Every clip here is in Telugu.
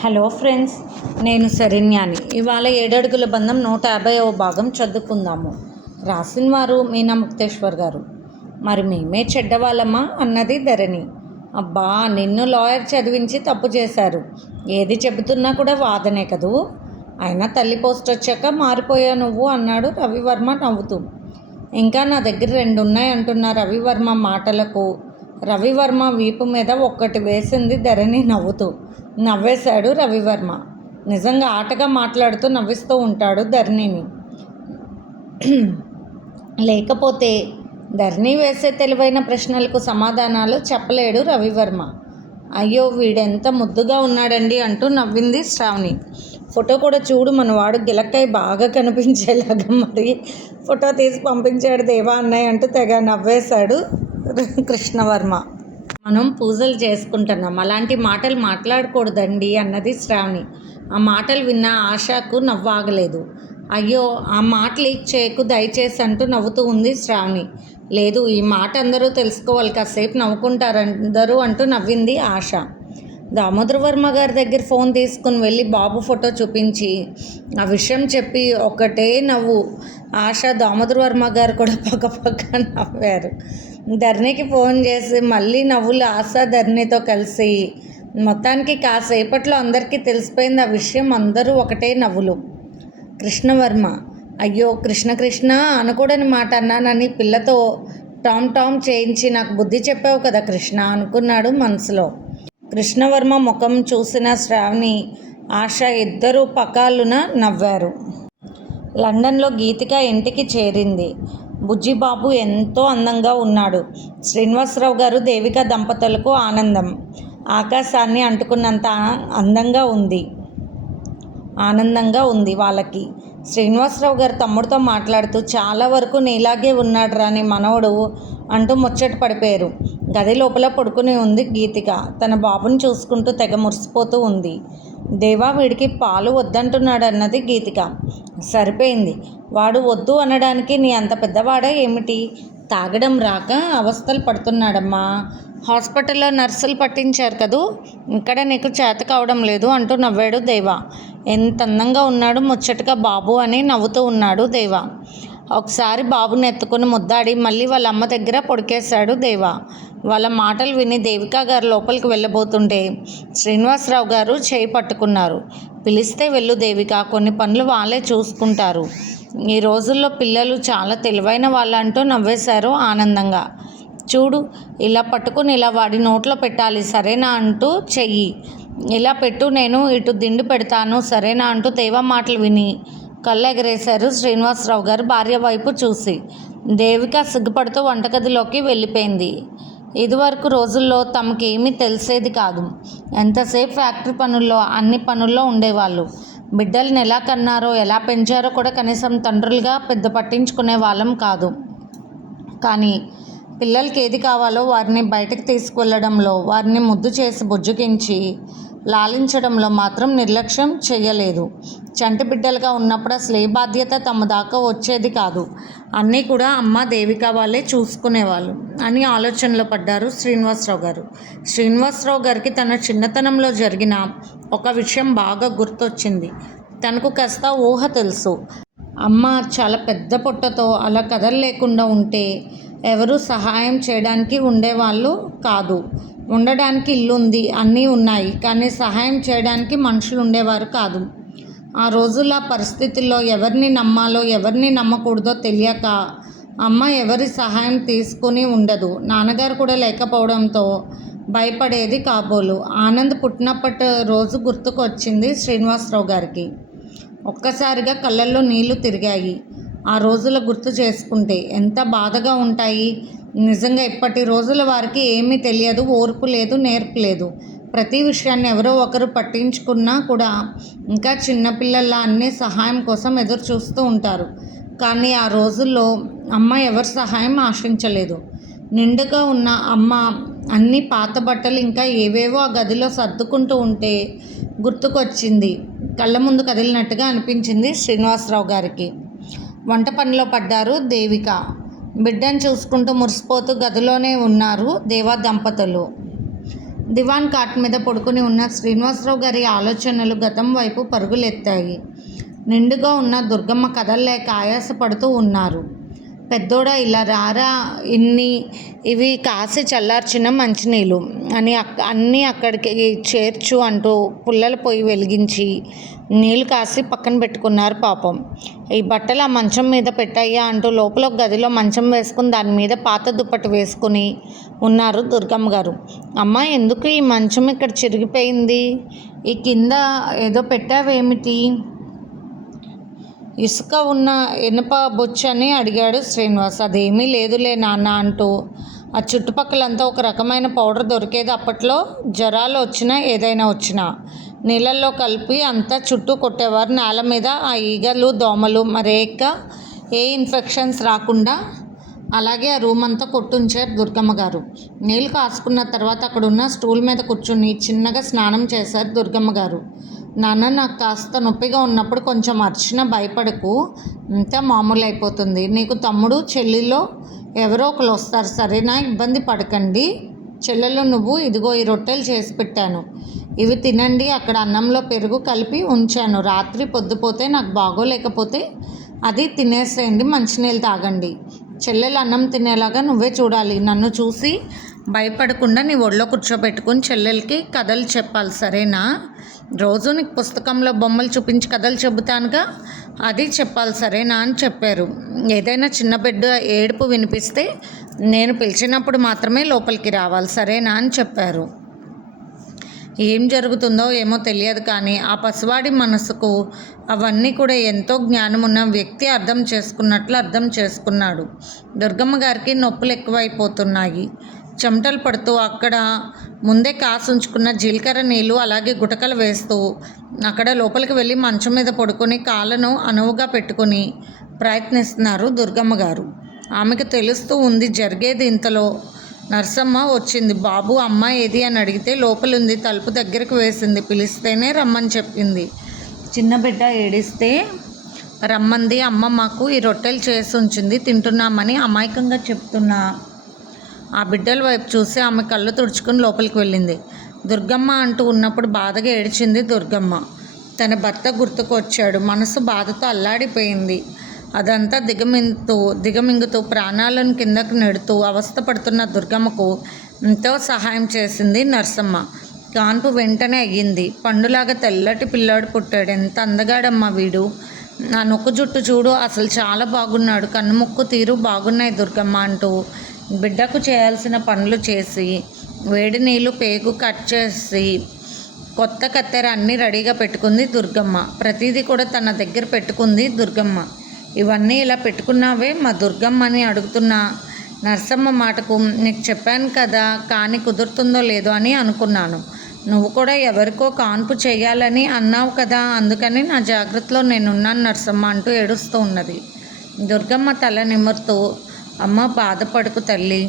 హలో ఫ్రెండ్స్, నేను శరణ్యాని. ఇవాళ 7 అడుగుల బంధం 150వ భాగం చదువుకుందాము. రాసిన వారు మీనా ముక్తేశ్వర్ గారు. మరి మేమే చెడ్డవాళ్ళమా అన్నది ధరణి. అబ్బా, నిన్ను లాయర్ చదివించి తప్పు చేశారు. ఏది చెబుతున్నా కూడా వాదనే కదూ. అయినా తల్లి పోస్ట్ వచ్చాక మారిపోయా నువ్వు అన్నాడు రవివర్మ నవ్వుతూ. ఇంకా నా దగ్గర 2 ఉన్నాయి అంటున్న రవివర్మ మాటలకు రవివర్మ వీపు మీద ఒక్కటి వేసింది ధరణి నవ్వుతూ. నవ్వేశాడు రవివర్మ. నిజంగా ఆటగా మాట్లాడుతూ నవ్విస్తూ ఉంటాడు ధరణిని. లేకపోతే ధరణి వేసే తెలివైన ప్రశ్నలకు సమాధానాలు చెప్పలేడు రవివర్మ. అయ్యో, వీడెంత ముద్దుగా ఉన్నాడండి అంటూ నవ్వింది శ్రావణి. ఫోటో కూడా చూడు, మనవాడు గిలక్కాయ బాగా కనిపించేలాగా మరి ఫోటో తీసి పంపించాడు దేవా అన్నయ్య అంటూ తెగ నవ్వేశాడు కృష్ణవర్మ. మనం పూజలు చేసుకుంటున్నాం, అలాంటి మాటలు మాట్లాడకూడదండి అన్నది శ్రావణి. ఆ మాటలు విన్న ఆశకు నవ్వాగలేదు. అయ్యో, ఆ మాట లీక్ చేయకు దయచేసి అంటూ నవ్వుతూ ఉంది శ్రావణి. లేదు, ఈ మాట అందరూ తెలుసుకోవాలి, కాసేపు నవ్వుకుంటారందరూ అంటూ నవ్వింది ఆశ. దామోదరవర్మ గారి దగ్గర ఫోన్ తీసుకుని వెళ్ళి బాబు ఫోటో చూపించి ఆ విషయం చెప్పి ఒకటే నవ్వు. ఆశ, దామోదరవర్మ గారు కూడా పక్క నవ్వారు. ధరణికి ఫోన్ చేసి మళ్ళీ నవ్వులు ఆశ ధరణితో కలిసి మొత్తానికి కాసేపట్లో అందరికీ తెలిసిపోయింది ఆ విషయం. అందరూ ఒకటే నవ్వులు. కృష్ణవర్మ, అయ్యో కృష్ణ అనకూడని మాట అన్నానని పిల్లతో టామ్ చేయించి నాకు బుద్ధి చెప్పావు కదా కృష్ణ అనుకున్నాడు మనసులో. కృష్ణవర్మ ముఖం చూసిన శ్రావణి, ఆశ ఇద్దరూ పకాలున నవ్వారు. లండన్లో గీతిక ఇంటికి చేరింది. బుజ్జిబాబు ఎంతో అందంగా ఉన్నాడు. శ్రీనివాసరావు గారు దేవిక దంపతులకు ఆనందం. ఆకాశాన్ని అంటుకున్నంత ఆనందంగా ఉంది వాళ్ళకి. శ్రీనివాసరావు గారు తమ్ముడితో మాట్లాడుతూ చాలా వరకు నీలాగే ఉన్నాడు రాని మనవడు అంటూ ముచ్చట పడిపోయారు. గది లోపల పడుకుని ఉంది గీతిక. తన బాబుని చూసుకుంటూ తెగ మురిసిపోతూ ఉంది. దేవా, వీడికి పాలు వద్దంటున్నాడు అన్నది గీతిక. సరిపోయింది, వాడు వద్దు అనడానికి నీ అంత పెద్దవాడా ఏమిటి? తాగడం రాక అవస్థలు పడుతున్నాడమ్మా. హాస్పిటల్లో నర్సులు పట్టించారు కదూ, ఇక్కడ నీకు చేత కావడం లేదు అంటూ నవ్వాడు దేవా. ఎంత అందంగా ఉన్నాడు ముచ్చటగా బాబు అని నవ్వుతూ ఉన్నాడు దేవా. ఒకసారి బాబుని ఎత్తుకుని ముద్దాడి మళ్ళీ వాళ్ళ అమ్మ దగ్గర పొడికేశాడు దేవా. వాళ్ళ మాటలు విని దేవికా గారు లోపలికి వెళ్ళబోతుంటే శ్రీనివాసరావు గారు చేయి పట్టుకున్నారు. పిలిస్తే వెళ్ళు దేవిక, కొన్ని పనులు వాళ్ళే చూసుకుంటారు. ఈ రోజుల్లో పిల్లలు చాలా తెలివైన వాళ్ళంటూ నవ్వేశారు ఆనందంగా. చూడు, ఇలా పట్టుకుని ఇలా వాడి నోట్లో పెట్టాలి సరేనా అంటూ చెయ్యి ఇలా పెట్టు, నేను ఇటు దిండు పెడతాను సరేనా అంటూ దేవా మాటలు విని కళ్ళెగరేశారు శ్రీనివాసరావు గారు భార్య వైపు చూసి. దేవిక సిగ్గుపడుతూ వంటగదిలోకి వెళ్ళిపోయింది. ఇదివరకు రోజుల్లో తమకేమీ తెలిసేది కాదు. ఎంతసేపు ఫ్యాక్టరీ పనుల్లో అన్ని పనుల్లో ఉండేవాళ్ళు. బిడ్డల్ని ఎలా కన్నారో ఎలా పెంచారో కూడా కనీసం తండ్రులుగా పెద్ద పట్టించుకునే వాళ్ళం కాదు. కానీ పిల్లలకి ఏది కావాలో వారిని బయటకు తీసుకువెళ్ళడంలో, వారిని ముద్దు చేసి బుజ్జగించి లాలించడంలో మాత్రం నిర్లక్ష్యం చేయలేదు. చంటి బిడ్డలుగా ఉన్నప్పుడు అసలు ఏ బాధ్యత తమ దాకా వచ్చేది కాదు. అన్నీ కూడా అమ్మ దేవిక వాళ్ళే చూసుకునేవాళ్ళు అని ఆలోచనలో పడ్డారు శ్రీనివాసరావు గారు. శ్రీనివాసరావు గారికి తన చిన్నతనంలో జరిగిన ఒక విషయం బాగా గుర్తొచ్చింది. తనకు కాస్త ఊహ తెలుసు. అమ్మ చాలా పెద్ద పొట్టతో అలా కదలలేకుండా ఉంటే ఎవరూ సహాయం చేయడానికి ఉండేవాళ్ళు కాదు. ఉండడానికి ఇల్లు ఉంది, అన్నీ ఉన్నాయి, కానీ సహాయం చేయడానికి మనుషులు ఉండేవారు కాదు. ఆ రోజుల పరిస్థితుల్లో ఎవరిని నమ్మాలో ఎవరిని నమ్మకూడదో తెలియక అమ్మ ఎవరి సహాయం తీసుకుని ఉండదు. నాన్నగారు కూడా లేకపోవడంతో భయపడేది కాబోలు. ఆనంద్ పుట్టినప్పటి రోజు గుర్తుకు వచ్చింది శ్రీనివాసరావు గారికి. ఒక్కసారిగా కళ్ళల్లో నీళ్లు తిరిగాయి. ఆ రోజుల గుర్తు చేసుకుంటే ఎంత బాధగా ఉంటాయి. నిజంగా ఇప్పటి రోజుల వారికి ఏమీ తెలియదు, ఓర్పు లేదు, నేర్పు లేదు. ప్రతి విషయాన్ని ఎవరో ఒకరు పట్టించుకున్నా కూడా ఇంకా చిన్నపిల్లల్లా అన్ని సహాయం కోసం ఎదురు చూస్తూ ఉంటారు. కానీ ఆ రోజుల్లో అమ్మ ఎవరి సహాయం ఆశించలేదు. నిండుగా ఉన్న అమ్మ అన్ని పాత బట్టలు ఇంకా ఏవేవో ఆ గదిలో సర్దుకుంటూ ఉంటే గుర్తుకొచ్చింది. కళ్ళ ముందు కదిలినట్టుగా అనిపించింది శ్రీనివాసరావు గారికి. వంట పనిలో పడ్డారు దేవిక. బిడ్డను చూసుకుంటూ మురిసిపోతూ గదిలోనే ఉన్నారు దేవా దంపతులు. దివాన్ కాట్ మీద పడుకుని ఉన్న శ్రీనివాసరావు గారి ఆలోచనలు గతం వైపు పరుగులెత్తాయి. నిండుగా ఉన్న దుర్గమ్మ కదలలేక ఆయాసపడుతూ ఉన్నారు. పెద్దోడా ఇలా రారా, ఇవి కాసి చల్లార్చిన మంచినీళ్ళు అన్నీ అక్కడికి చేర్చు అంటూ పుల్లల పొయ్యి వెలిగించి నీళ్లు కాసి పక్కన పెట్టుకున్నారు. పాపం ఈ బట్టలు ఆ మంచం మీద పెట్టయ్యా అంటూ లోపల గదిలో మంచం వేసుకుని దాని మీద పాత దుప్పటి వేసుకుని ఉన్నారు దుర్గమ్మ గారు. అమ్మ, ఎందుకు ఈ మంచం ఇక్కడ చిరిగిపోయింది? ఈ కింద ఏదో పెట్టావేమిటి? ఇసుక ఉన్న ఇనుప బొచ్చని అడిగాడు శ్రీనివాస్. అదేమీ లేదులే నాన్న అంటూ ఆ చుట్టుపక్కలంతా ఒక రకమైన పౌడర్ దొరికేది. అప్పట్లో జ్వరాలు వచ్చినా ఏదైనా వచ్చినా నీళ్ళల్లో కలిపి అంతా చుట్టూ కొట్టేవారు. నేల మీద ఆ ఈగలు దోమలు ఏ ఇన్ఫెక్షన్స్ రాకుండా అలాగే ఆ రూమ్ అంతా కొట్టుంచారు దుర్గమ్మ గారు. నీళ్ళు కాసుకున్న తర్వాత అక్కడ ఉన్న స్టూల్ మీద కూర్చుని చిన్నగా స్నానం చేశారు దుర్గమ్మ గారు. నాన్న, నాకు కాస్త నొప్పిగా ఉన్నప్పుడు కొంచెం అర్చన, భయపడకు, అంతా మామూలు అయిపోతుంది. నీకు తమ్ముడు చెల్లిలో ఎవరో ఒకరు వస్తారు, సరేనా? ఇబ్బంది పడకండి. చెల్లెలు నువ్వు ఇదిగో ఈ రొట్టెలు చేసి పెట్టాను, ఇవి తినండి. అక్కడ అన్నంలో పెరుగు కలిపి ఉంచాను. రాత్రి పొద్దుపోతే నాకు బాగోలేకపోతే అది తినేసేయండి, మంచినీళ్ళు తాగండి. చెల్లెలు అన్నం తినేలాగా నువ్వే చూడాలి. నన్ను చూసి భయపడకుండా నీ ఒళ్ళో కూర్చోబెట్టుకుని చెల్లెలకి కథలు చెప్పాలి, సరేనా? రోజు నీకు పుస్తకంలో బొమ్మలు చూపించి కథలు చెబుతానుగా, అది చెప్పాలి, సరేనా అని చెప్పారు. ఏదైనా చిన్న బిడ్డ ఏడుపు వినిపిస్తే నేను పిలిచినప్పుడు మాత్రమే లోపలికి రావాలి, సరేనా అని చెప్పారు. ఏం జరుగుతుందో ఏమో తెలియదు, కానీ ఆ పసివాడి మనసుకు అవన్నీ కూడా ఎంతో జ్ఞానం ఉన్న వ్యక్తి అర్థం చేసుకున్నాడు. దుర్గమ్మ గారికి నొప్పులు ఎక్కువైపోతున్నాయి. చెమటలు పడుతూ అక్కడ ముందే కాసుంచుకున్న జీలకర్ర నీళ్ళు అలాగే గుటకలు వేస్తూ అక్కడ లోపలికి వెళ్ళి మంచం మీద పడుకొని కాళ్ళను అనువుగా పెట్టుకొని ప్రయత్నిస్తున్నారు దుర్గమ్మ గారు. ఆమెకు తెలుస్తూ ఉంది జరిగేది. ఇంతలో నర్సమ్మ వచ్చింది. బాబు, అమ్మ ఏది అని అడిగితే లోపలుంది, తలుపు దగ్గరకు వేసింది. పిలిస్తేనే రమ్మని చెప్పింది. చిన్న బిడ్డ ఏడిస్తే రమ్మంది. అమ్మ మాకు ఈ రొట్టెలు చేసి ఉంచింది, తింటున్నామని అమాయకంగా చెప్తున్నా ఆ బిడ్డల వైపు చూసి ఆమె కళ్ళు తుడుచుకుని లోపలికి వెళ్ళింది. దుర్గమ్మ అంటూ ఉన్నప్పుడు బాధగా ఏడ్చింది దుర్గమ్మ. తన భర్త గుర్తుకొచ్చాడు. మనసు బాధతో అల్లాడిపోయింది. అదంతా దిగమింగుతూ ప్రాణాలను కిందకు నెడుతూ అవస్థపడుతున్న దుర్గమ్మకు ఎంతో సహాయం చేసింది నర్సమ్మ. కాన్పు వెంటనే అయ్యింది. పండులాగా తెల్లటి పిల్లాడు పుట్టాడు. ఎంత అందగాడమ్మా వీడు, నా నొక్కు జుట్టు చూడు, అసలు చాలా బాగున్నాడు, కన్ను ముక్కు తీరు బాగున్నాయి దుర్గమ్మ అంటూ బిడ్డకు చేయాల్సిన పనులు చేసి వేడి నీళ్ళు పేగు కట్ చేసి కొత్త కత్తెర అన్నీ రెడీగా పెట్టుకుంది దుర్గమ్మ. ప్రతిదీ కూడా తన దగ్గర పెట్టుకుంది దుర్గమ్మ. ఇవన్నీ ఇలా పెట్టుకున్నావే మా దుర్గమ్మ అని అడుగుతున్న నర్సమ్మ మాటకు నీకు చెప్పాను కదా, కానీ కుదురుతుందో లేదో అని అనుకున్నాను. నువ్వు కూడా ఎవరికో కాన్పు చేయాలని అన్నావు కదా, అందుకని నా జాగ్రత్తలో నేనున్నాను నర్సమ్మ అంటూ ఏడుస్తూ ఉన్నది. దుర్గమ్మ తల నిమురుతూ, అమ్మ బాధపడుకు తల్లి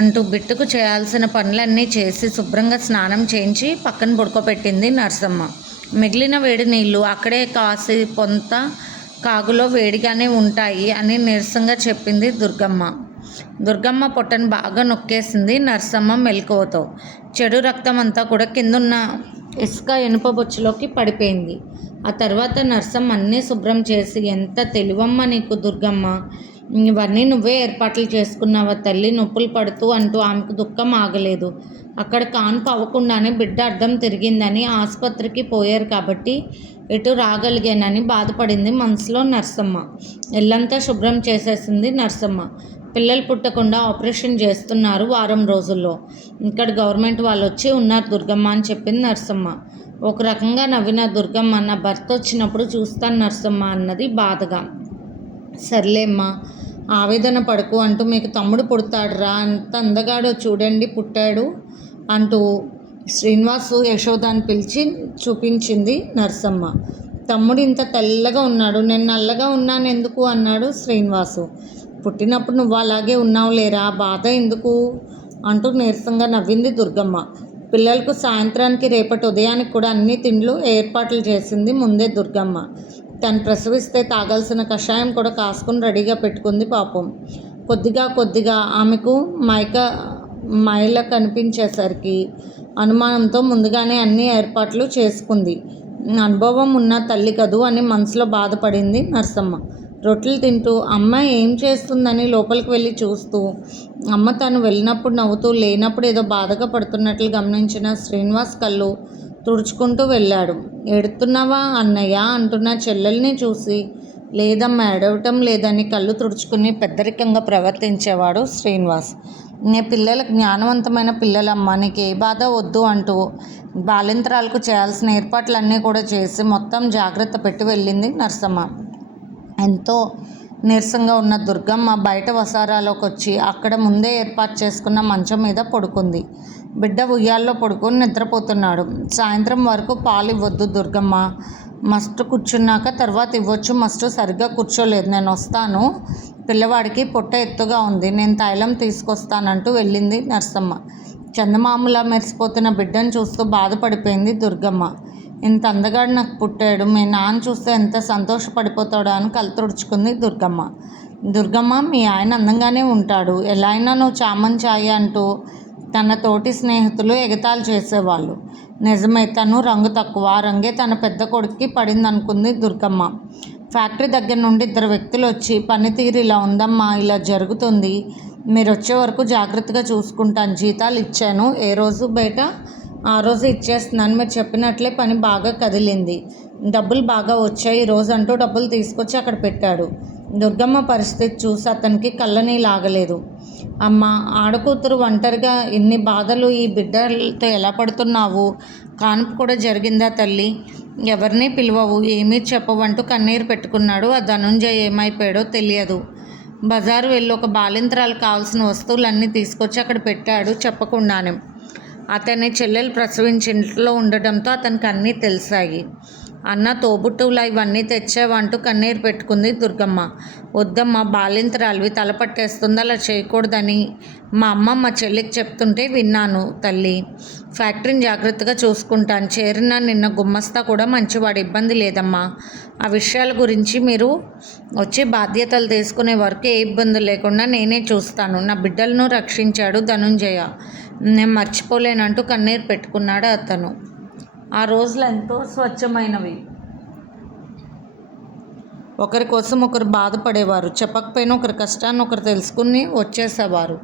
అంటూ బిట్టుకు చేయాల్సిన పనులన్నీ చేసి శుభ్రంగా స్నానం చేయించి పక్కన పడుకోబెట్టింది నర్సమ్మ. మిగిలిన వేడి నీళ్ళు అక్కడే కాసి పొంత కాగులో వేడిగానే ఉంటాయి అని నీరసంగా చెప్పింది దుర్గమ్మ పొట్టను బాగా నొక్కేసింది నర్సమ్మ మెలకువతో. చెడు రక్తం అంతా కూడా కిందున్న ఇసుక ఇనుప బొచ్చులోకి పడిపోయింది. ఆ తర్వాత నర్సమ్మ అన్నీ శుభ్రం చేసి, ఎంత తెలివమ్మ నీకు దుర్గమ్మ, ఇవన్నీ నువ్వే ఏర్పాట్లు చేసుకున్నావా తల్లి, నొప్పులు పడుతూ అంటూ ఆమెకు దుఃఖం ఆగలేదు. అక్కడ కాన్పు అవ్వకుండానే బిడ్డ అడ్డం తిరిగిందని ఆసుపత్రికి పోయారు కాబట్టి ఎటు రాగలిగానని బాధపడింది మనసులో నర్సమ్మ. ఇల్లంతా శుభ్రం చేసేసింది నర్సమ్మ. పిల్లలు పుట్టకుండా ఆపరేషన్ చేస్తున్నారు వారం రోజుల్లో. ఇక్కడ గవర్నమెంట్ వాళ్ళు వచ్చి ఉన్నారు దుర్గమ్మ అని చెప్పింది నర్సమ్మ. ఒక రకంగా నవ్విన దుర్గమ్మ, నా భర్త వచ్చినప్పుడు చూస్తాను నర్సమ్మ అన్నది బాధగా. సర్లేమ్మా, ఆవేదన పడకు అంటూ మీకు తమ్ముడు పుడతాడురా, అంత అందగాడో చూడండి పుట్టాడు అంటూ శ్రీనివాసు యశోదాన్ని పిలిచి చూపించింది నర్సమ్మ. తమ్ముడు ఇంత తెల్లగా ఉన్నాడు, నేను నల్లగా ఉన్నాను ఎందుకు అన్నాడు శ్రీనివాసు. పుట్టినప్పుడు నువ్వు అలాగే ఉన్నావు లేరా, బాధ ఎందుకు అంటూ నీరసంగా నవ్వింది దుర్గమ్మ. పిల్లలకు సాయంత్రానికి రేపటి ఉదయానికి కూడా అన్ని తిండ్లు ఏర్పాట్లు చేసింది ముందే దుర్గమ్మ. తను ప్రసవిస్తే తాగాల్సిన కషాయం కూడా కాసుకుని రెడీగా పెట్టుకుంది. పాపం కొద్దిగా ఆమెకు మైల కనిపించేసరికి అనుమానంతో ముందుగానే అన్ని ఏర్పాట్లు చేసుకుంది. అనుభవం ఉన్న తల్లి కదూ అని మనసులో బాధపడింది నర్సమ్మ. రొట్టెలు తింటూ అమ్మ ఏం చేస్తుందని లోపలికి వెళ్ళి చూస్తూ, అమ్మ తను వెళ్ళినప్పుడు నవ్వుతూ లేనప్పుడు ఏదో బాధగా పడుతున్నట్లు గమనించిన శ్రీనివాస్ కళ్ళు తుడుచుకుంటూ వెళ్ళాడు. ఎడుతున్నావా అన్నయ్య అంటున్న చెల్లెల్ని చూసి లేదమ్మా ఏడవటం లేదని కళ్ళు తుడుచుకుని పెద్దరికంగా ప్రవర్తించేవాడు శ్రీనివాస్. నే పిల్లల జ్ఞానవంతమైన పిల్లలమ్మ, నీకు ఏ బాధ వద్దు అంటూ బాలింతరాలకు చేయాల్సిన ఏర్పాట్లన్నీ కూడా చేసి మొత్తం జాగ్రత్త పెట్టి వెళ్ళింది నర్సమ్మ. ఎంతో నీరసంగా ఉన్న దుర్గమ్మ బయట వసారాలోకి వచ్చి అక్కడ ముందే ఏర్పాటు చేసుకున్న మంచం మీద పడుకుంది. బిడ్డ ఉయ్యాల్లో పడుకొని నిద్రపోతున్నాడు. సాయంత్రం వరకు పాలు ఇవ్వద్దు దుర్గమ్మ, మస్ట్ కూర్చున్నాక తర్వాత ఇవ్వచ్చు, మస్ట్ సరిగ్గా కూర్చోలేదు, నేను వస్తాను, పిల్లవాడికి పొట్ట ఎత్తుగా ఉంది, నేను తైలం తీసుకొస్తానంటూ వెళ్ళింది నర్సమ్మ. చందమామలా మెరిసిపోతున్న బిడ్డను చూస్తూ బాధపడిపోయింది దుర్గమ్మ. ఇంత అందగాడు నాకు పుట్టాడు, మీ నాన్న చూస్తే ఎంత సంతోషపడిపోతాడో అని కళ్ళు తుడుచుకుంది దుర్గమ్మ. దుర్గమ్మ, మీ ఆయన అందంగానే ఉంటాడు, ఎలా అయినా నువ్వు చామన్ ఛాయ అంటూ తన తోటి స్నేహితులు ఎగతాళి చేసేవాళ్ళు. నిజమే, తను రంగు తక్కువ, ఆ రంగే తన పెద్ద కొడుక్కి పడిందనుకుంది దుర్గమ్మ. ఫ్యాక్టరీ దగ్గర నుండి 2 వ్యక్తులు వచ్చి పనితీరు ఇలా ఉందమ్మా, ఇలా జరుగుతుంది, మీరు వచ్చే వరకు జాగ్రత్తగా చూసుకుంటాను, జీతాలు ఇచ్చాను, ఏ రోజు బయట ఆ రోజు ఇచ్చేస్తున్నాను, మీరు చెప్పినట్లే పని బాగా కదిలింది, డబ్బులు బాగా వచ్చాయి ఈరోజు అంటూ డబ్బులు తీసుకొచ్చి అక్కడ పెట్టాడు. దుర్గమ్మ పరిస్థితి చూసి అతనికి కళ్ళని లాగలేదు. అమ్మ, ఆడకూతురు ఒంటరిగా ఇన్ని బాధలు ఈ బిడ్డలతో ఎలా పడుతున్నావు, కాన్పు కూడా జరిగిందా తల్లి, ఎవరిని పిలవవు, ఏమీ చెప్పవంటూ కన్నీరు పెట్టుకున్నాడు. ఆ ధనుంజయ్ ఏమైపోయాడో తెలియదు. బజారు వెళ్ళి ఒక బాలింతరాలు కావాల్సిన వస్తువులన్నీ తీసుకొచ్చి అక్కడ పెట్టాడు చెప్పకుండానే. అతని చెల్లెలు ప్రసవించి ఇంట్లో ఉండడంతో అతనికి అన్నీ తెలిసాయి. అన్న తోబుట్టువులా ఇవన్నీ తెచ్చావంటూ కన్నీరు పెట్టుకుంది దుర్గమ్మ. వద్దమ్మ, బాలింతరాలివి, తలపట్టేస్తుంది, అలా చేయకూడదని మా అమ్మ మా చెల్లికి చెప్తుంటే విన్నాను తల్లి, ఫ్యాక్టరీని జాగ్రత్తగా చూసుకుంటాను, చేరిన నిన్న గుమ్మస్తా కూడా మంచివాడు, ఇబ్బంది లేదమ్మా, ఆ విషయాల గురించి మీరు వచ్చి బాధ్యతలు తీసుకునే వరకు ఏ ఇబ్బంది లేకుండా నేనే చూస్తాను, నా బిడ్డలను రక్షించాడు ధనుంజయ, నేను మర్చిపోలేనంటూ కన్నీరు పెట్టుకున్నాడు అతను. ఆ రోజులు ఎంతో స్వచ్ఛమైనవి. ఒకరి కోసం ఒకరు బాధపడేవారు, చెప్పకపోయినా ఒకరి కష్టాన్ని ఒకరు తెలుసుకుని వచ్చేసేవారు,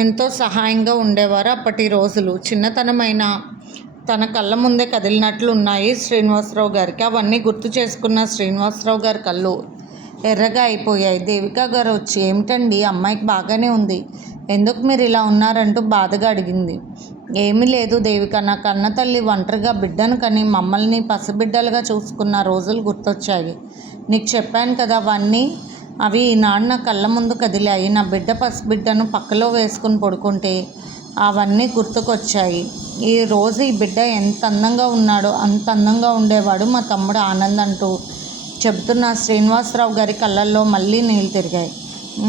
ఎంతో సహాయంగా ఉండేవారు అప్పటి రోజులు. చిన్నతనమైన తన కళ్ళ ముందే కదిలినట్లు ఉన్నాయి శ్రీనివాసరావు గారికి. అవన్నీ గుర్తు చేసుకున్న శ్రీనివాసరావు గారి కళ్ళు ఎర్రగా అయిపోయాయి. దేవికా గారు వచ్చి, ఏమిటండి అమ్మాయికి బాగానే ఉంది, ఎందుకు మీరు ఇలా ఉన్నారంటూ బాధగా అడిగింది. ఏమీ లేదు దేవిక, నా కన్న తల్లి ఒంటరిగా బిడ్డను కని మమ్మల్ని పసిబిడ్డలుగా చూసుకున్న రోజులు గుర్తొచ్చాయి. నీకు చెప్పాను కదా అవన్నీ, అవి ఈనాడు నా కళ్ళ ముందు కదిలాయి. నా బిడ్డ పసిబిడ్డను పక్కలో వేసుకుని పడుకుంటే అవన్నీ గుర్తుకొచ్చాయి. ఈరోజు ఈ బిడ్డ ఎంత అందంగా ఉన్నాడో అంత అందంగా ఉండేవాడు మా తమ్ముడు ఆనంద్ అంటూ చెబుతున్న శ్రీనివాసరావు గారి కళ్ళల్లో మళ్ళీ నీళ్ళు తిరిగాయి.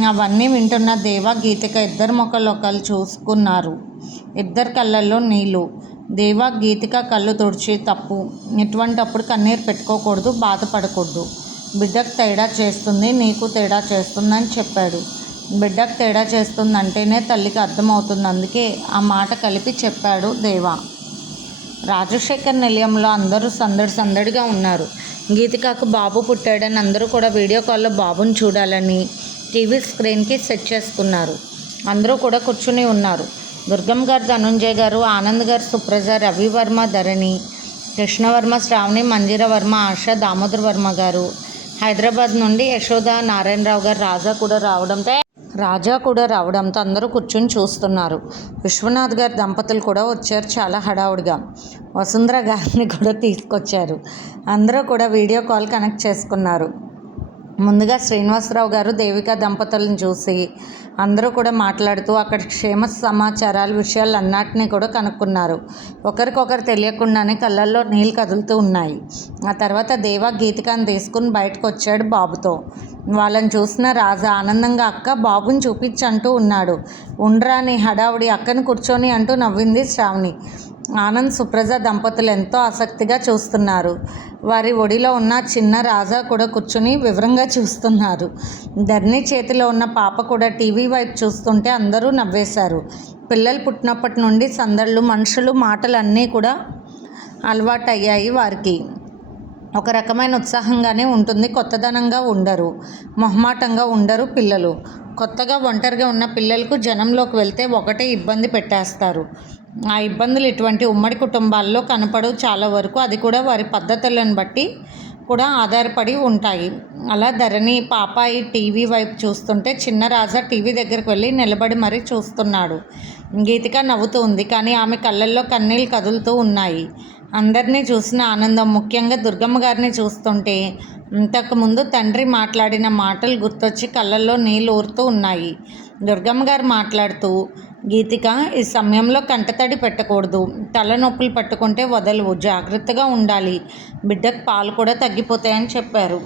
అవన్నీ వింటున్న దేవ, గీతిక ఇద్దరు మొక్కలు చూసుకున్నారు. ఇద్దరు కళ్ళల్లో నీళ్ళు. దేవ, గీతిక కళ్ళు తుడిచి, తప్పు, ఇటువంటప్పుడు కన్నీరు పెట్టుకోకూడదు, బాధపడకూడదు, బిడ్డకు తేడా చేస్తుంది, నీకు తేడా చేస్తుందని చెప్పాడు. బిడ్డకు తేడా చేస్తుందంటేనే తల్లికి అర్థమవుతుంది, అందుకే ఆ మాట కలిపి చెప్పాడు దేవ. రాజశేఖర్ నిలయంలో అందరూ సందడిగా ఉన్నారు. గీతికకు బాబు పుట్టాడని అందరూ కూడా వీడియో కాల్లో బాబుని చూడాలని టీవీ స్క్రీన్కి సెట్ చేసుకున్నారు. అందరూ కూడా కూర్చుని ఉన్నారు. దుర్గమ్మ గారు, ధనుంజయ్ గారు, ఆనంద్ గారు, సుప్రజ, రవివర్మ, ధరణి, కృష్ణవర్మ, శ్రావణి, మంజీర వర్మ, ఆశ, దామోదర్ వర్మ గారు, హైదరాబాద్ నుండి యశోద, నారాయణరావు గారు, రాజా కూడా రావడంతో అందరూ కూర్చుని చూస్తున్నారు. విశ్వనాథ్ గారి దంపతులు కూడా వచ్చారు చాలా హడావుడిగా. వసుంధర గారిని కూడా తీసుకొచ్చారు. అందరూ కూడా వీడియో కాల్ కనెక్ట్ చేసుకున్నారు. ముందుగా శ్రీనివాసరావు గారు దేవిక దంపతులను చూసి అందరూ కూడా మాట్లాడుతూ అక్కడ క్షేమ సమాచారాలు విషయాలు అన్నిటినీ కూడా కనుక్కున్నారు. ఒకరికొకరు తెలియకుండానే కళ్ళల్లో నీళ్ళు కదులుతూ ఉన్నాయి. ఆ తర్వాత దేవ గీతికను తీసుకుని బయటకు వచ్చాడు బాబుతో. వాళ్ళని చూసిన రాజా ఆనందంగా, అక్క బాబుని చూపించంటూ ఉన్నాడు. ఉండ్రా నీ హడావుడి, అక్కని కూర్చొని అంటూ నవ్వింది శ్రావణి. ఆనంద్, సుప్రజ దంపతులు ఎంతో ఆసక్తిగా చూస్తున్నారు. వారి ఒడిలో ఉన్న చిన్న రాజా కూడా కూర్చుని వివరంగా చూస్తున్నారు. ధరణి చేతిలో ఉన్న పాప కూడా టీవీ వైపు చూస్తుంటే అందరూ నవ్వేశారు. పిల్లలు పుట్టినప్పటి నుండి సందళ్ళు, మనుషులు, మాటలు అన్నీ కూడా అలవాటయ్యాయి వారికి. ఒక రకమైన ఉత్సాహంగానే ఉంటుంది, కొత్తదనంగా ఉండరు, మొహమాటంగా ఉండరు పిల్లలు. కొత్తగా ఒంటరిగా ఉన్న పిల్లలకు జనంలోకి వెళ్తే ఒకటే ఇబ్బంది పెట్టేస్తారు. ఆ ఇబ్బందులు ఇటువంటి ఉమ్మడి కుటుంబాల్లో కనపడవు చాలా వరకు. అది కూడా వారి పద్ధతులను బట్టి కూడా ఆధారపడి ఉంటాయి. అలా ధరణి పాపాయి టీవీ వైపు చూస్తుంటే చిన్న రాజా టీవీ దగ్గరకు వెళ్ళి నిలబడి మరీ చూస్తున్నాడు. గీతిక నవ్వుతూ ఉంది, కానీ ఆమె కళ్ళల్లో కన్నీళ్ళు కదులుతూ ఉన్నాయి. అందరినీ చూసిన ఆనందం, ముఖ్యంగా దుర్గమ్మ గారిని చూస్తుంటే ఇంతకుముందు తండ్రి మాట్లాడిన మాటలు గుర్తొచ్చి కళ్ళల్లో నీళ్ళు ఊరుతూ ఉన్నాయి. దుర్గమ్మ గారు మాట్లాడుతూ, గీతిక, ఈ సమయంలో కంటతడి పెట్టకూడదు, తలనొప్పులు పట్టుకుంటే వదలవు, జాగ్రత్తగా ఉండాలి, బిడ్డకు పాలు కూడా తగ్గిపోతాయని చెప్పారు.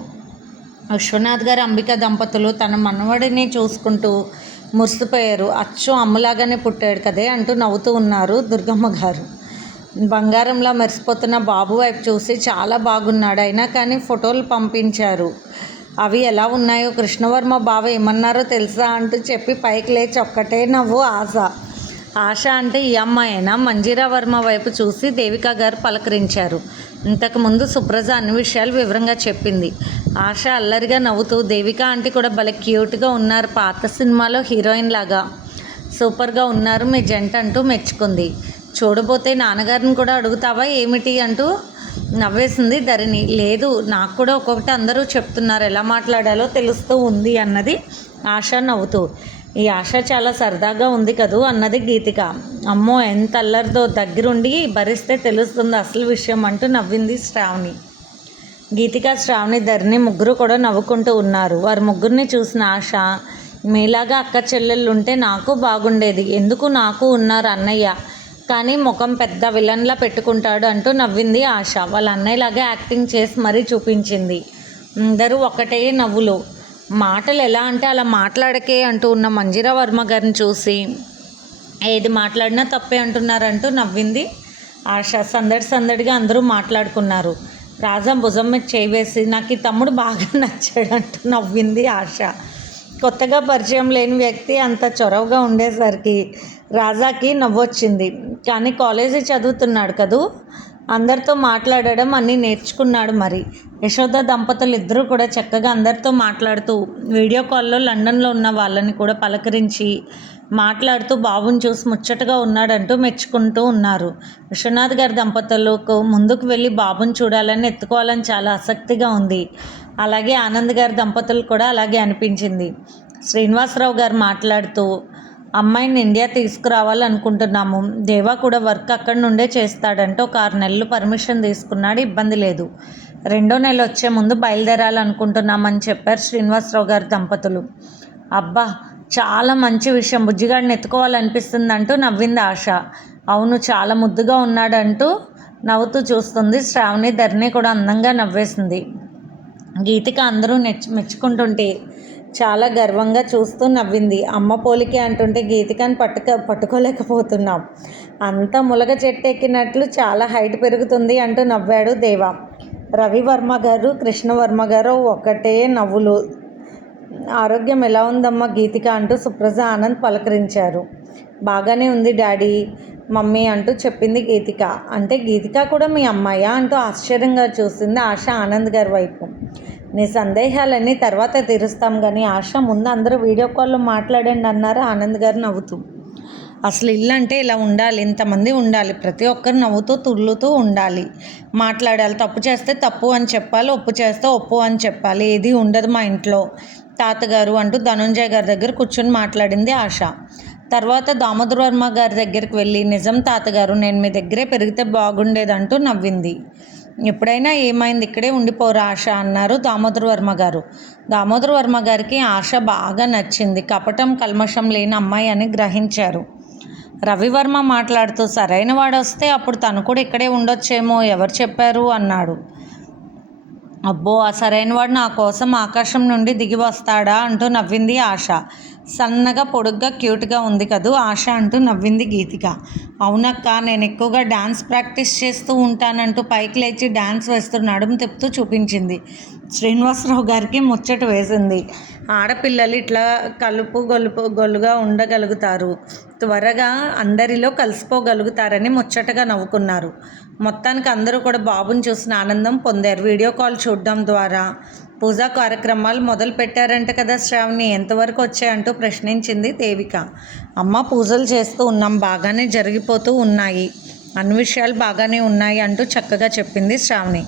విశ్వనాథ్ గారు అంబిక దంపతులు తన మనవడిని చూసుకుంటూ మురిసిపోయారు. అచ్చు అమ్మలాగానే పుట్టాడు కదే అంటూ నవ్వుతూ ఉన్నారు దుర్గమ్మ గారు. బంగారంలా మెరిసిపోతున్న బాబు వైపు చూసి చాలా బాగున్నాడు, అయినా కానీ ఫోటోలు పంపించారు, అవి ఎలా ఉన్నాయో కృష్ణవర్మ బావ ఏమన్నారో తెలుసా అంటూ చెప్పి పైకి లేచి ఒక్కటే నవ్వు ఆశ. ఆశ అంటే ఈ అమ్మాయినా? మంజీరా వర్మ వైపు చూసి దేవిక గారు పలకరించారు. ఇంతకుముందు సుప్రజ అన్ని విషయాలు వివరంగా చెప్పింది. ఆశ అల్లరిగా నవ్వుతూ, దేవిక ఆంటీ కూడా భలే క్యూట్గా ఉన్నారు, పాత సినిమాలో హీరోయిన్ లాగా సూపర్గా ఉన్నారు మీ జంట అంటూ మెచ్చుకుంది. చూడబోతే నాన్నగారిని కూడా అడుగుతావా ఏమిటి అంటూ నవ్వేసింది ధరణి. లేదు, నాకు కూడా ఒక్కొక్కటి అందరూ చెప్తున్నారు, ఎలా మాట్లాడాలో తెలుస్తూ ఉంది అన్నది ఆశ నవ్వుతూ. ఈ ఆశ చాలా సరదాగా ఉంది కదూ అన్నది గీతిక. అమ్మో ఎంత అల్లరితో, దగ్గరుండి భరిస్తే తెలుస్తుంది అసలు విషయం అంటూ నవ్వింది శ్రావణి. గీతిక, శ్రావణి, ధరణి ముగ్గురు కూడా నవ్వుకుంటూ ఉన్నారు. వారి ముగ్గురిని చూసిన ఆశ, మీలాగా అక్క చెల్లెళ్ళు ఉంటే నాకు బాగుండేది, ఎందుకు నాకు ఉన్నారు అన్నయ్య, కానీ ముఖం పెద్ద విలన్లా పెట్టుకుంటాడు అంటూ నవ్వింది ఆశ. వాళ్ళ అన్నయ్యలాగా యాక్టింగ్ చేసి మరీ చూపించింది. అందరూ ఒకటే నవ్వులు. మాటలు ఎలా అంటే అలా మాట్లాడకే అంటూ ఉన్న మంజీరా వర్మ గారిని చూసి ఏది మాట్లాడినా తప్పే అంటున్నారంటూ నవ్వింది ఆశ. సందడిగా అందరూ మాట్లాడుకున్నారు. రాజా భుజం మీద చేయి వేసి, నాకు ఈ తమ్ముడు బాగా నచ్చాడంటూ నవ్వింది ఆశ. కొత్తగా పరిచయం లేని వ్యక్తి అంత చొరవగా ఉండేసరికి రాజాకి నవ్వొచ్చింది. కానీ కాలేజీ చదువుతున్నాడు కదూ, అందరితో మాట్లాడడం అన్నీ నేర్చుకున్నాడు. మరి యశోద దంపతులు ఇద్దరూ కూడా చక్కగా అందరితో మాట్లాడుతూ వీడియో కాల్లో లండన్లో ఉన్న వాళ్ళని కూడా పలకరించి మాట్లాడుతూ బాబుని చూసి ముచ్చటగా ఉన్నాడంటూ మెచ్చుకుంటూ ఉన్నారు. విశ్వనాథ్ గారి దంపతులకు ముందుకు వెళ్ళి బాబుని చూడాలని, ఎత్తుకోవాలని చాలా ఆసక్తిగా ఉంది. అలాగే ఆనంద్ గారి దంపతులు కూడా అలాగే అనిపించింది. శ్రీనివాసరావు గారు మాట్లాడుతూ, అమ్మాయిని ఇండియా తీసుకురావాలనుకుంటున్నాము, దేవా కూడా వర్క్ అక్కడి నుండే చేస్తాడంటే ఒక 6 నెలలు పర్మిషన్ తీసుకున్నాడు, ఇబ్బంది లేదు, 2వ నెల వచ్చే ముందు బయలుదేరాలనుకుంటున్నామని చెప్పారు శ్రీనివాసరావు గారి దంపతులు. అబ్బా, చాలా మంచి విషయం, బుజ్జిగాడిని ఎత్తుకోవాలనిపిస్తుంది అంటూ నవ్వింది ఆశ. అవును, చాలా ముద్దుగా ఉన్నాడంటూ నవ్వుతూ చూస్తుంది శ్రావణి. ధరణి కూడా అందంగా నవ్వేసింది. గీతిక అందరూ మెచ్చుకుంటుంటే చాలా గర్వంగా చూస్తూ నవ్వింది. అమ్మ పోలికే అంటుంటే గీతికని పట్టుకోలేకపోతున్నాం, అంతా ములగ చెట్టెక్కినట్లు చాలా హైట్ పెరుగుతుంది అంటూ నవ్వాడు దేవా. రవివర్మ గారు, కృష్ణవర్మ గారు ఒకటే నవ్వులు. ఆరోగ్యం ఎలా ఉందమ్మా గీతిక అంటూ సుప్రజ, ఆనంద్ పలకరించారు. బాగానే ఉంది డాడీ, మమ్మీ అంటూ చెప్పింది గీతిక. అంటే గీతిక కూడా మీ అమ్మాయా అంటూ ఆశ్చర్యంగా చూసింది ఆశ ఆనంద్ గారి వైపు. నీ సందేహాలన్నీ తర్వాత తీరుస్తాం కానీ ఆశ, ముందు అందరూ వీడియో కాల్లో మాట్లాడండి అన్నారు ఆనంద్ గారు నవ్వుతూ. అసలు ఇల్లు అంటే ఇలా ఉండాలి, ఇంతమంది ఉండాలి, ప్రతి ఒక్కరు నవ్వుతూ తుళ్ళుతూ ఉండాలి, మాట్లాడాలి, తప్పు చేస్తే తప్పు అని చెప్పాలి, ఒప్పు చేస్తే ఒప్పు అని చెప్పాలి, ఏది ఉండదు మా ఇంట్లో తాతగారు అంటూ ధనుంజయ గారి దగ్గర కూర్చొని మాట్లాడింది ఆశ. తర్వాత దామోదర్ వర్మ గారి దగ్గరికి వెళ్ళి, నిజం తాతగారు, నేను మీ దగ్గరే పెరిగితే బాగుండేదంటూ నవ్వింది. ఎప్పుడైనా ఏమైంది, ఇక్కడే ఉండిపోరా ఆశ అన్నారు దామోదర్ వర్మ గారు. దామోదర్ వర్మ గారికి ఆశ బాగా నచ్చింది. కపటం కల్మషం లేని అమ్మాయి అని గ్రహించారు. రవివర్మ మాట్లాడుతూ, సరైన వాడు వస్తే అప్పుడు తను కూడా ఇక్కడే ఉండొచ్చేమో, ఎవరు చెప్పారు అన్నాడు. అబ్బో, ఆ సరైనవాడు నా కోసం ఆకాశం నుండి దిగి వస్తాడా అంటూ నవ్వింది ఆశ. సన్నగా పొడుగ్గా క్యూట్గా ఉంది కదూ ఆశ అంటూ నవ్వింది గీతిక. అవునక్క, నేను ఎక్కువగా డ్యాన్స్ ప్రాక్టీస్ చేస్తూ ఉంటానంటూ పైకి లేచి డ్యాన్స్ వేస్తూ నడుము తిప్పుతూ చూపించింది. శ్రీనివాసరావు గారికి ముచ్చట వేసింది. ఆడపిల్లలు ఇట్లా గొల్లుగా ఉండగలుగుతారు, త్వరగా అందరిలో కలిసిపోగలుగుతారని ముచ్చటగా నవ్వుకున్నారు. మొత్తానికి అందరూ కూడా బాబుని చూసిన ఆనందం పొందారు. వీడియో కాల్ చూడడం ద్వారా పూజా కార్యక్రమాలు మొదలు పెట్టారంట కదా శ్రావణి, ఎంతవరకు వచ్చాయంటూ ప్రశ్నించింది దేవిక. అమ్మ పూజలు చేస్తూ ఉన్నాం, బాగానే జరిగిపోతూ ఉన్నాయి, అన్ని విషయాలు బాగానే ఉన్నాయి అంటూ చక్కగా చెప్పింది శ్రావణి.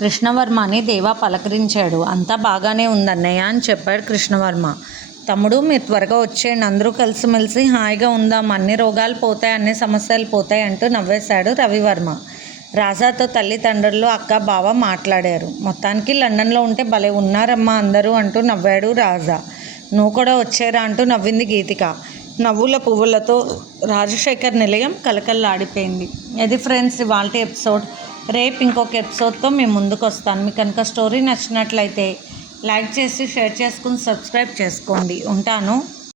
కృష్ణవర్మని దేవా పలకరించాడు. అంతా బాగానే ఉందన్నయ్య అని చెప్పాడు కృష్ణవర్మ. తమ్ముడు మీరు త్వరగా వచ్చేయండి, అందరూ కలిసిమెలిసి హాయిగా ఉందాం, అన్ని రోగాలు పోతాయి, అన్ని సమస్యలు పోతాయి అంటూ నవ్వేశాడు రవివర్మ. రాజాతో తల్లిదండ్రులు అక్క బావ మాట్లాడారు. మొత్తానికి లండన్లో ఉంటే భలే ఉన్నారమ్మా అందరూ అంటూ నవ్వాడు రాజా. నువ్వు కూడా వచ్చేరా అంటూ నవ్వింది గీతిక. నవ్వుల పువ్వులతో రాజశేఖర్ నిలయం కలకల్లాడిపోయింది. ఇది ఫ్రెండ్స్ ఇవాల్టి ఎపిసోడ్. రేపు ఇంకొక ఎపిసోడ్తో మేము ముందుకు వస్తాను. మీకు కనుక స్టోరీ నచ్చినట్లయితే లైక్ చేసి షేర్ చేసుకుని సబ్స్క్రైబ్ చేసుకోండి. ఉంటాను.